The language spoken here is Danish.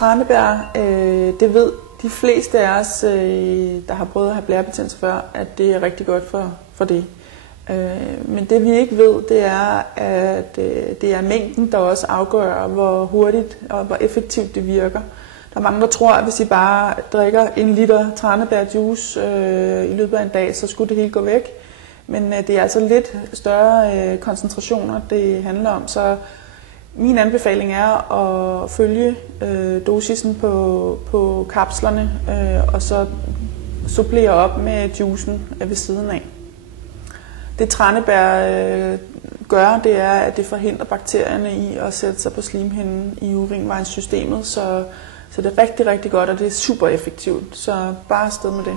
Tranebær, det ved de fleste af os, der har prøvet at have blærebetændelse før, at det er rigtig godt for det. Men det vi ikke ved, det er, at det er mængden, der også afgør, hvor hurtigt og hvor effektivt det virker. Der er mange, der tror, at hvis I bare drikker 1 liter tranebærjuice i løbet af en dag, så skulle det hele gå væk. Men det er altså lidt større koncentrationer, det handler om. Så min anbefaling er at følge dosisen på kapslerne, og så supplere op med juicen ved siden af. Det tranebær gør, det er, at det forhindrer bakterierne i at sætte sig på slimhinden i urinvejssystemet, så det er rigtig, rigtig godt, og det er super effektivt. Så bare afsted med det.